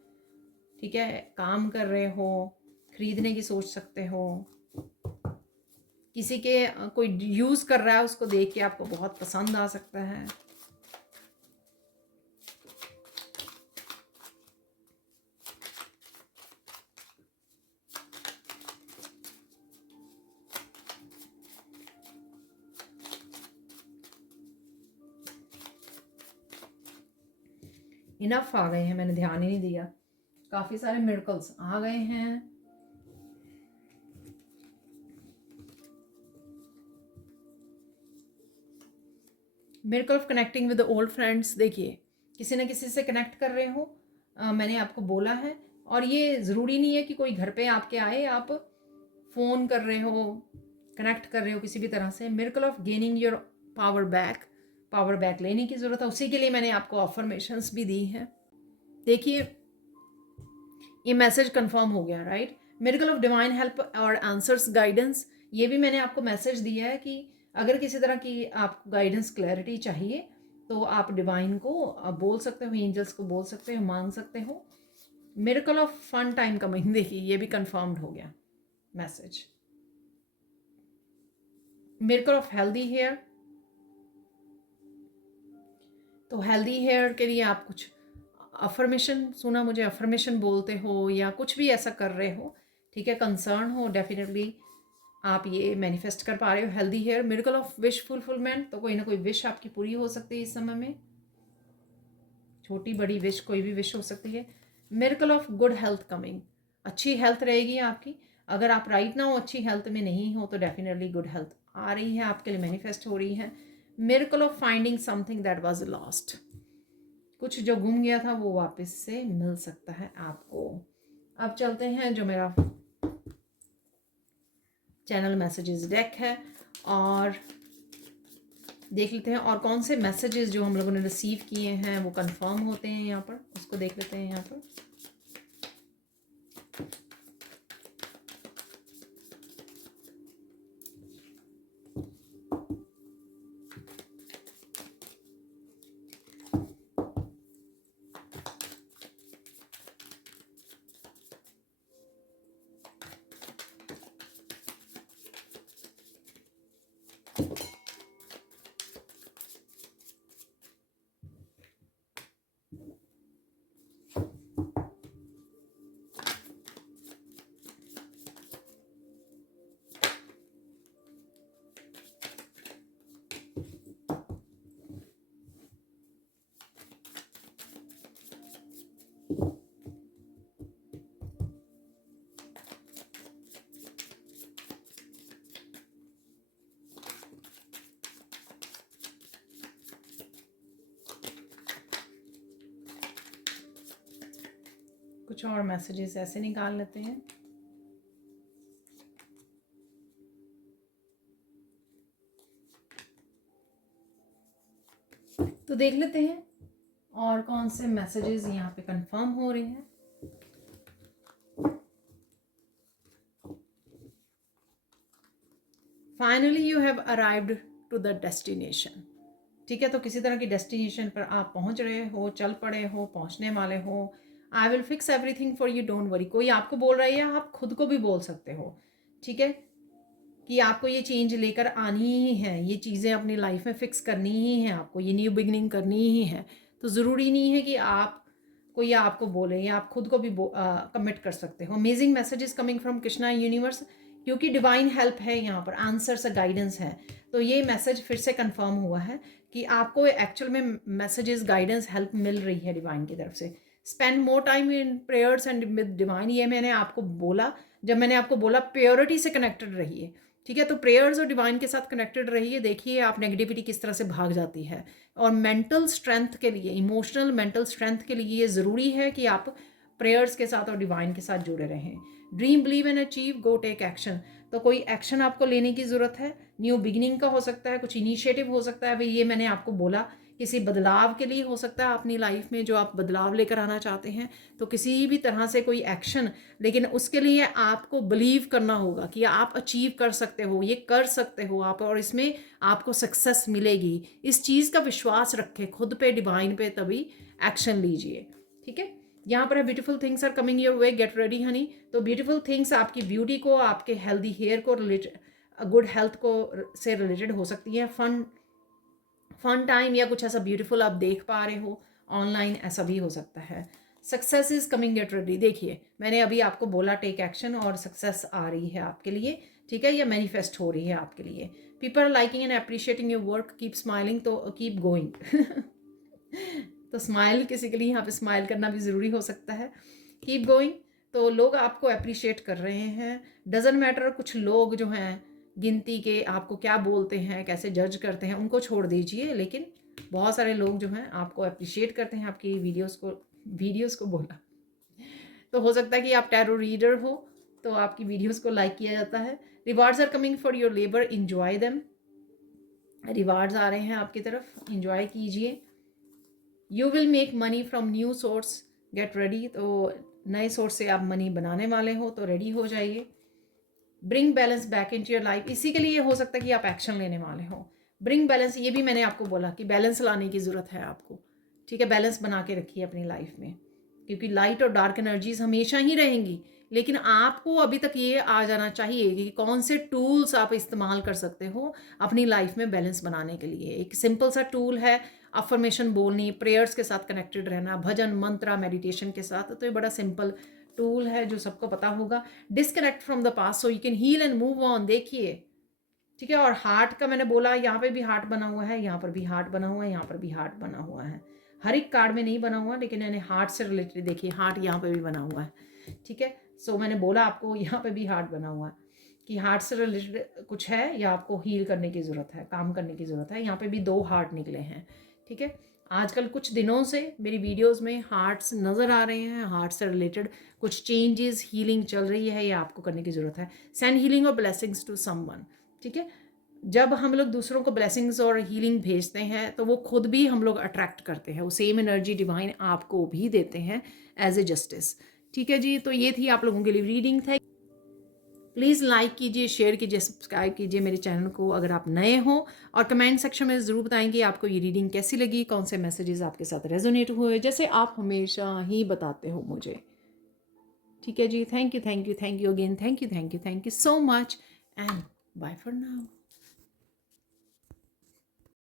ठीक है, काम कर रहे हो, खरीदने की सोच सकते हो। किसी के कोई यूज़ कर रहा है, उसको देख के आपको बहुत पसंद आ सकता है। इनफ आ गए हैं, मैंने ध्यान ही नहीं दिया, काफ़ी सारे मिरेकल्स आ गए हैं। Miracle of connecting with old friends, देखिए किसी न किसी से कनेक्ट कर रहे हो, मैंने आपको बोला है। और ये ज़रूरी नहीं है कि कोई घर पे आपके आए, आप फ़ोन कर रहे हो, कनेक्ट कर रहे हो किसी भी तरह से। Miracle of gaining your power back लेने की ज़रूरत है, उसी के लिए मैंने आपको अफर्मेशंस भी दी हैं। देखिए ये मैसेज कंफर्म हो गया, right. Miracle of divine help और आंसर्स गाइडेंस, ये भी मैंने आपको मैसेज दिया है कि अगर किसी तरह की आपको गाइडेंस क्लैरिटी चाहिए तो आप डिवाइन को बोल सकते हो, एंजल्स को बोल सकते हो, मांग सकते हो। Miracle of fun time coming, देखिए ये भी कंफर्म्ड हो गया message. Miracle of healthy hair, तो हेल्दी हेयर के लिए आप कुछ अफर्मेशन सुना, मुझे अफर्मेशन बोलते हो या कुछ भी ऐसा कर रहे हो, ठीक है, कंसर्न हो, डेफिनेटली आप ये मैनिफेस्ट कर पा रहे हो। Healthy hair, miracle of wish fulfilment, तो कोई ना कोई विश आपकी पूरी हो सकती है इस समय में, छोटी बड़ी विश, कोई भी विश हो सकती है। Miracle of good health coming, अच्छी हेल्थ रहेगी आपकी। अगर आप राइट नाउ अच्छी हेल्थ में नहीं हो तो डेफिनेटली गुड हेल्थ आ रही है आपके लिए, मैनिफेस्ट हो रही है। Miracle of finding something that was lost, कुछ जो गुम गया था वो वापस से मिल सकता है आपको। अब चलते हैं जो मेरा चैनल मैसेजेस डेक है और देख लेते हैं और कौन से मैसेजेस जो हम लोगों ने रिसीव किए हैं वो कंफर्म होते हैं यहाँ पर, उसको देख लेते हैं यहाँ पर। कुछ और मैसेजेस ऐसे निकाल लेते हैं। तो देख लेते हैं और कौन से मैसेजेस यहाँ पे कंफर्म हो रहे हैं। Finally you have arrived to the destination, ठीक है, तो किसी तरह की डेस्टिनेशन पर आप पहुंच रहे हो, चल पड़े हो, पहुंचने वाले हो। I will fix everything for you, don't worry, कोई आपको बोल रही है, आप खुद को भी बोल सकते हो, ठीक है, कि आपको ये चेंज लेकर आनी ही है, ये चीज़ें अपनी लाइफ में फिक्स करनी ही है, आपको ये न्यू बिगनिंग करनी ही है। तो ज़रूरी नहीं है कि आप कोई आपको बोले, या आप खुद को भी कमिट कर सकते हो। Amazing messages coming from Krishna universe, क्योंकि डिवाइन हेल्प है यहाँ पर, आंसर्स गाइडेंस है। तो ये मैसेज फिर से कंफर्म हुआ है कि आपको एक्चुअल में मैसेजेस गाइडेंस हेल्प मिल रही है डिवाइन की तरफ से। Spend more time in prayers and with divine, ये मैंने आपको बोला, जब मैंने आपको बोला प्योरिटी से कनेक्टेड रहिए, ठीक है, तो प्रेयर्स और डिवाइन के साथ कनेक्टेड रहिए। देखिए आप नेगेटिविटी किस तरह से भाग जाती है। और मेंटल स्ट्रेंथ के लिए, इमोशनल मेंटल स्ट्रेंथ के लिए ये ज़रूरी है कि आप प्रेयर्स के साथ और डिवाइन के साथ जुड़े रहें। Dream, believe and achieve, go take action, तो कोई एक्शन आपको लेने की ज़रूरत है। न्यू बिगिनिंग का हो सकता है, कुछ इनिशिएटिव हो सकता है, भाई ये मैंने आपको बोला, किसी बदलाव के लिए हो सकता है अपनी लाइफ में जो आप बदलाव लेकर आना चाहते हैं। तो किसी भी तरह से कोई एक्शन, लेकिन उसके लिए आपको बिलीव करना होगा कि आप अचीव कर सकते हो, ये कर सकते हो आप, और इसमें आपको सक्सेस मिलेगी। इस चीज़ का विश्वास रखें खुद पे, डिवाइन पे, तभी एक्शन लीजिए, ठीक है। यहाँ पर है beautiful things are coming your way, get ready honey. तो ब्यूटीफुल थिंग्स आपकी ब्यूटी को, आपके हेल्दी हेयर को रिलेटेड, गुड हेल्थ को से रिलेटेड हो सकती है। फन टाइम या कुछ ऐसा ब्यूटीफुल आप देख पा रहे हो ऑनलाइन, ऐसा भी हो सकता है। Success is coming, get ready, देखिए मैंने अभी आपको बोला टेक एक्शन, और सक्सेस आ रही है आपके लिए, ठीक है, या मैनिफेस्ट हो रही है आपके लिए। People are liking and appreciating your work, keep smiling, तो कीप गोइंग। तो स्माइल, किसी के लिए यहाँ पे स्माइल करना भी ज़रूरी हो सकता है। कीप गोइंग, तो लोग आपको अप्रिशिएट कर रहे हैं। डजंट मैटर, कुछ लोग जो हैं गिनती के आपको क्या बोलते हैं, कैसे जज करते हैं, उनको छोड़ दीजिए, लेकिन बहुत सारे लोग जो हैं आपको अप्रिशिएट करते हैं, आपकी वीडियोस को बोला, तो हो सकता है कि आप टैरो रीडर हो तो आपकी वीडियोस को लाइक किया जाता है। Rewards are coming for your labour, enjoy them, rewards आ रहे हैं आपकी तरफ, इंजॉय कीजिए। You will make money from new source, get ready, तो नए सोर्स से आप मनी बनाने वाले हो, तो रेडी हो जाइए। Bring balance back into your life, इसी के लिए हो सकता है कि आप एक्शन लेने वाले हो। ब्रिंग बैलेंस, ये भी मैंने आपको बोला कि बैलेंस लाने की ज़रूरत है आपको, ठीक है, बैलेंस बना के रखिए अपनी लाइफ में, क्योंकि लाइट और डार्क एनर्जीज हमेशा ही रहेंगी, लेकिन आपको अभी तक ये आ जाना चाहिए कि कौन से टूल्स आप इस्तेमाल कर सकते हो अपनी लाइफ में बैलेंस बनाने के लिए। एक सिंपल सा टूल है, अफर्मेशन बोलनी, प्रेयर्स के साथ कनेक्टेड रहना, भजन मंत्रा मेडिटेशन के साथ। तो ये बड़ा सिंपल टूल है जो सबको पता होगा। Disconnect from the past so you can heal and move on. देखिए, ठीक है। और हार्ट का मैंने बोला, यहाँ पे भी हार्ट बना हुआ है, यहाँ पर भी हार्ट बना हुआ है, यहाँ पर भी हार्ट बना हुआ है। हर एक कार्ड में नहीं बना हुआ, लेकिन मैंने हार्ट से रिलेटेड देखिए, हार्ट यहाँ पे भी बना हुआ है, ठीक है। सो मैंने बोला आपको यहाँ पे भी हार्ट बना हुआ है कि हार्ट से रिलेटेड कुछ है या आपको हील करने की ज़रूरत है, काम करने की ज़रूरत है। यहाँ पे भी 2 हार्ट निकले हैं, ठीक है। आजकल कुछ दिनों से मेरी वीडियोस में हार्ट्स नज़र आ रहे हैं, हार्ट से रिलेटेड कुछ चेंजेस, हीलिंग चल रही है, या आपको करने की ज़रूरत है। सेंड हीलिंग और ब्लेसिंग्स टू समवन, ठीक है। जब हम लोग दूसरों को ब्लेसिंग्स और हीलिंग भेजते हैं तो वो खुद भी हम लोग अट्रैक्ट करते हैं, वो सेम एनर्जी डिवाइन आपको भी देते हैं एज ए जस्टिस, ठीक है जी। तो ये थी आप लोगों के लिए रीडिंग था। प्लीज़ लाइक कीजिए, शेयर कीजिए, सब्सक्राइब कीजिए मेरे चैनल को अगर आप नए हो, और कमेंट सेक्शन में ज़रूर बताएंगे आपको ये रीडिंग कैसी लगी, कौन से मैसेजेस आपके साथ रेजोनेट हुए, जैसे आप हमेशा ही बताते हो मुझे, ठीक है जी। Thank you, thank you, thank you again, thank you, thank you, thank you so much, and bye for now.